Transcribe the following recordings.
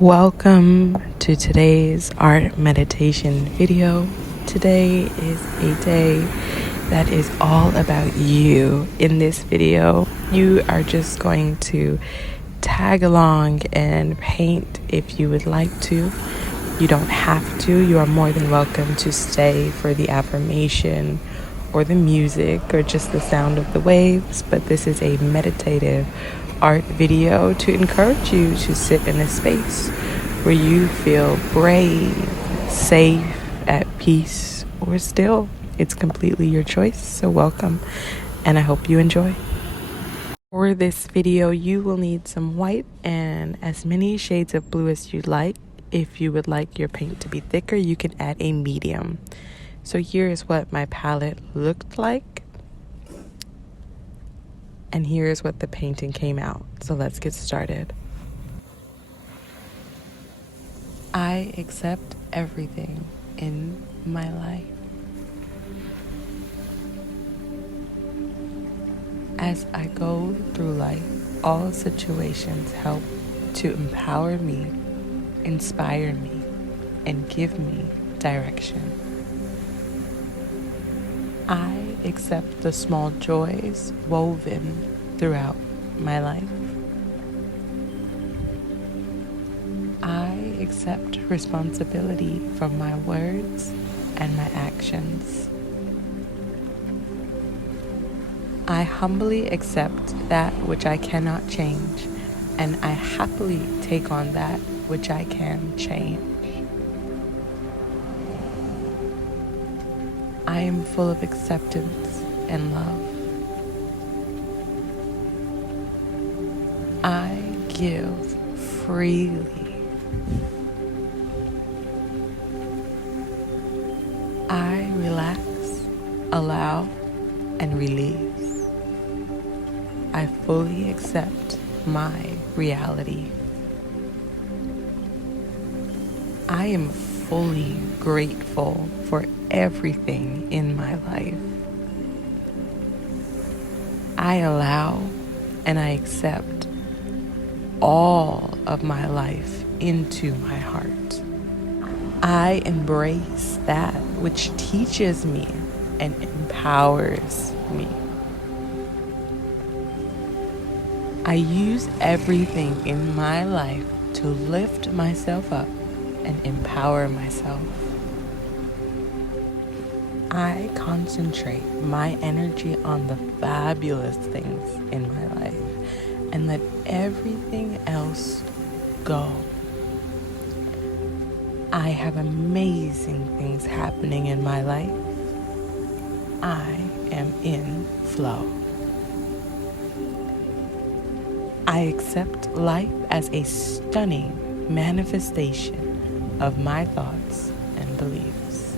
Welcome to today's art meditation video. Today is a day that is all about you. In this video, you are just going to tag along and paint if you would like to. You don't have to. You are more than welcome to stay for the affirmation or the music or just the sound of the waves, but this is a meditative art video to encourage you to sit in a space where you feel brave, safe, at peace, or still. It's completely your choice, so welcome, and I hope you enjoy. For this video, you will need some white and as many shades of blue as you'd like. If you would like your paint to be thicker, you can add a medium. So here is what my palette looked like. And here is what the painting came out. So let's get started. I accept everything in my life. As I go through life, all situations help to empower me, inspire me, and give me direction. I accept the small joys woven throughout my life. I accept responsibility for my words and my actions. I humbly accept that which I cannot change, and I happily take on that which I can change. I am full of acceptance and love. I give freely. I relax, allow, and release. I fully accept my reality. I am fully grateful for everything in my life. I allow and I accept all of my life into my heart. I embrace that which teaches me and empowers me. I use everything in my life to lift myself up and empower myself. I concentrate my energy on the fabulous things in my life and let everything else go. I have amazing things happening in my life. I am in flow. I accept life as a stunning manifestation of my thoughts and beliefs.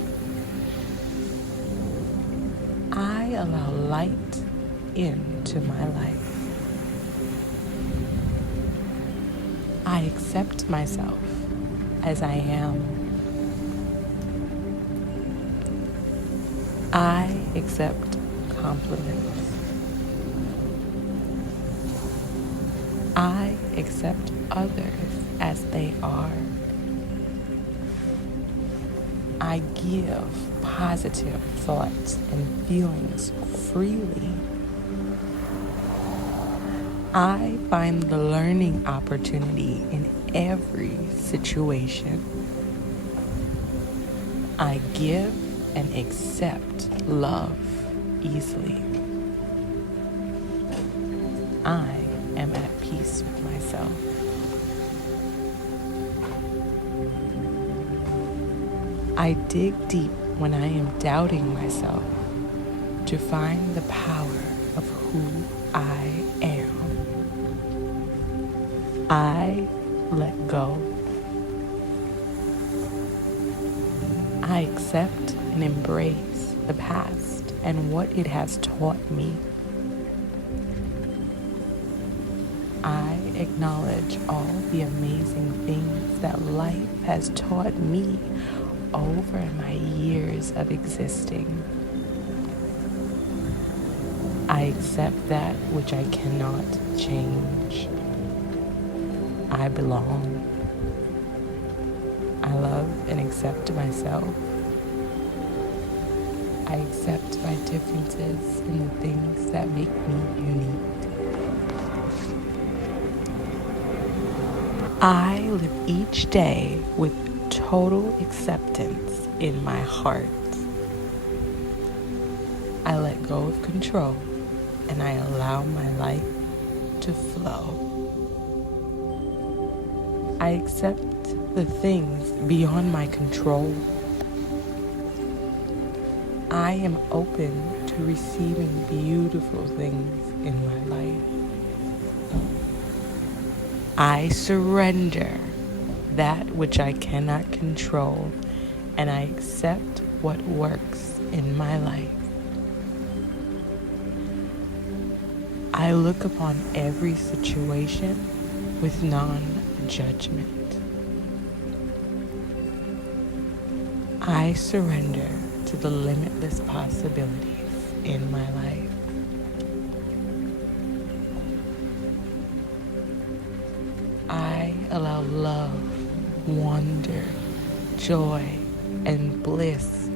I allow light into my life. I accept myself as I am. I accept compliments. I accept others as they are. I give positive thoughts and feelings freely. I find the learning opportunity in every situation. I give and accept love easily. I am at peace with myself. I dig deep when I am doubting myself to find the power of who I am. I let go. I accept and embrace the past and what it has taught me. I acknowledge all the amazing things that life has taught me over my years of existing. I accept that which I cannot change. I belong. love and accept myself. I accept my differences and the things that make me unique. I live each day with total acceptance in my heart. I let go of control and I allow my life to flow. I accept the things beyond my control. I am open to receiving beautiful things in my life. I surrender that which I cannot control, and I accept what works in my life. I look upon every situation with non-judgment. I surrender to the limitless possibilities in my life. I allow love, wonder, joy, and bliss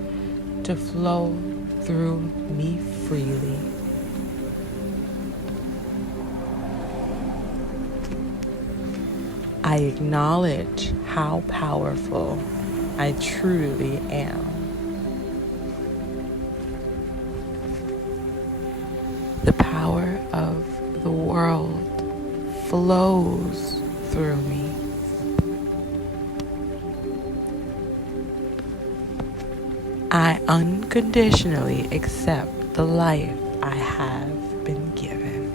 to flow through me freely. I acknowledge how powerful I truly am. The power of the world flows through me. I unconditionally accept the life I have been given.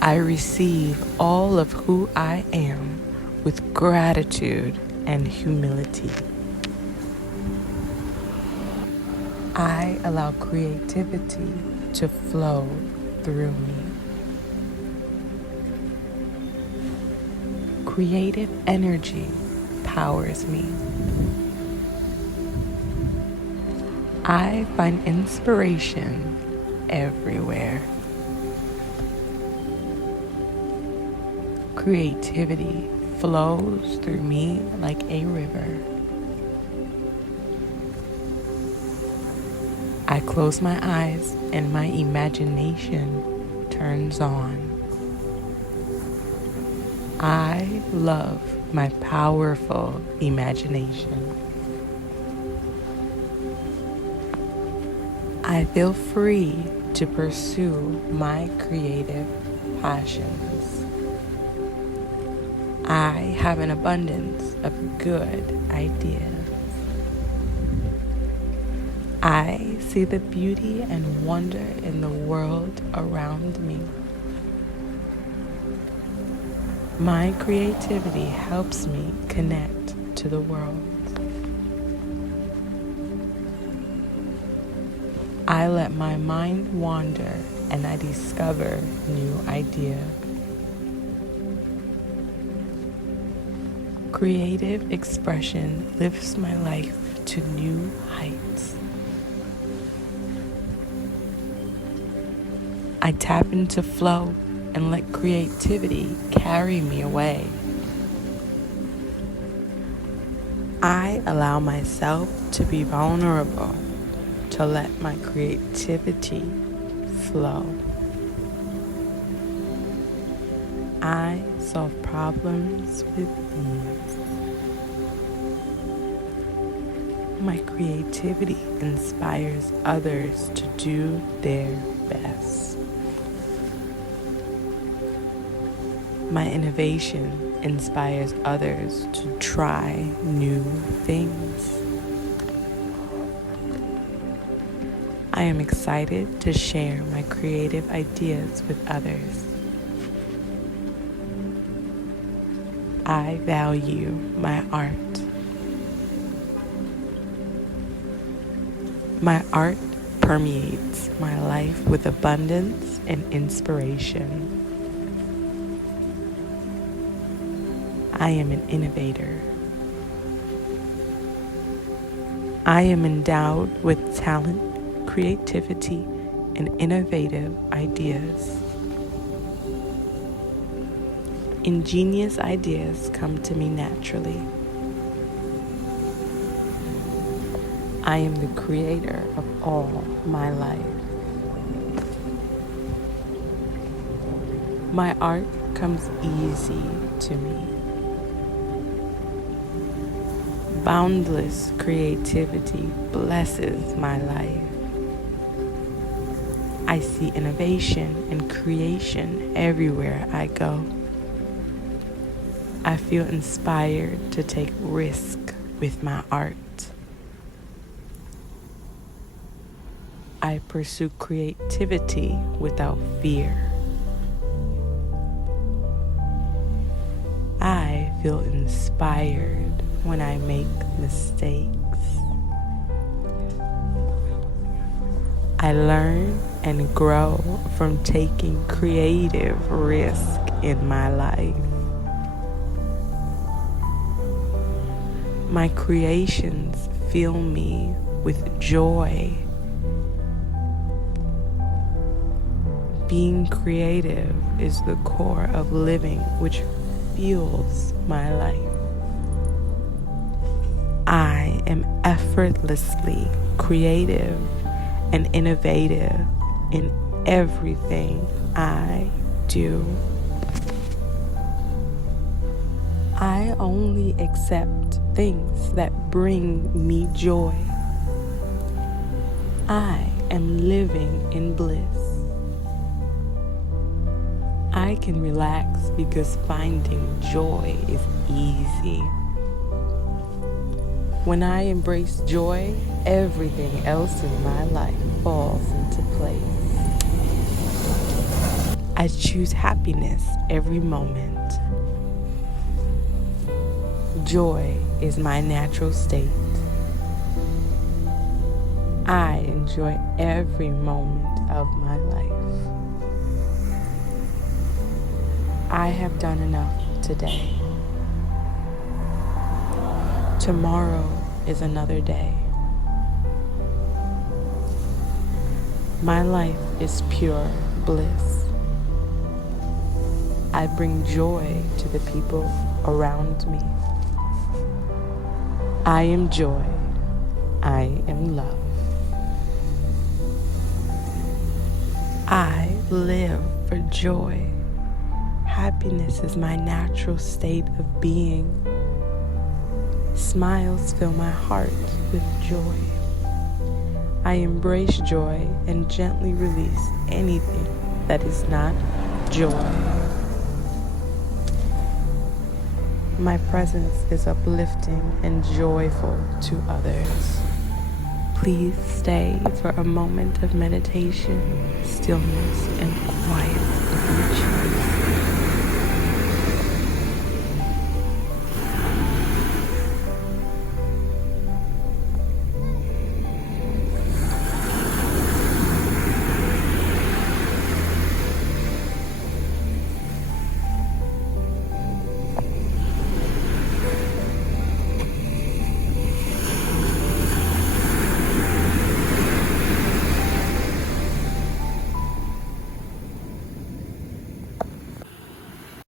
I receive all of who I am with gratitude and humility. I allow creativity to flow through me. Creative energy powers me. I find inspiration everywhere. Creativity flows through me like a river. I close my eyes and my imagination turns on. I love my powerful imagination. I feel free to pursue my creative passions. I have an abundance of good ideas. I see the beauty and wonder in the world around me. My creativity helps me connect to the world. I let my mind wander and I discover new ideas. Creative expression lifts my life to new heights. I tap into flow and let creativity carry me away. I allow myself to be vulnerable, to let my creativity flow. I solve problems with ease. My creativity inspires others to do their best. My innovation inspires others to try new things. I am excited to share my creative ideas with others. I value my art. My art permeates my life with abundance and inspiration. I am an innovator. I am endowed with talent, creativity, and innovative ideas. Ingenious ideas come to me naturally. I am the creator of all my life. My art comes easy to me. Boundless creativity blesses my life. I see innovation and creation everywhere I go. I feel inspired to take risk with my art. I pursue creativity without fear. I feel inspired when I make mistakes. I learn and grow from taking creative risk in my life. My creations fill me with joy. Being creative is the core of living, which fuels my life. I am effortlessly creative and innovative in everything I do. I only accept things that bring me joy. I am living in bliss. I can relax because finding joy is easy. When I embrace joy, everything else in my life falls into place. I choose happiness every moment. Joy is my natural state. I enjoy every moment of my life. I have done enough today. Tomorrow is another day. My life is pure bliss. I bring joy to the people around me. I am joy. I am love. I live for joy. Happiness is my natural state of being. Smiles fill my heart with joy. I embrace joy and gently release anything that is not joy. My presence is uplifting and joyful to others. Please stay for a moment of meditation, stillness, and quiet with each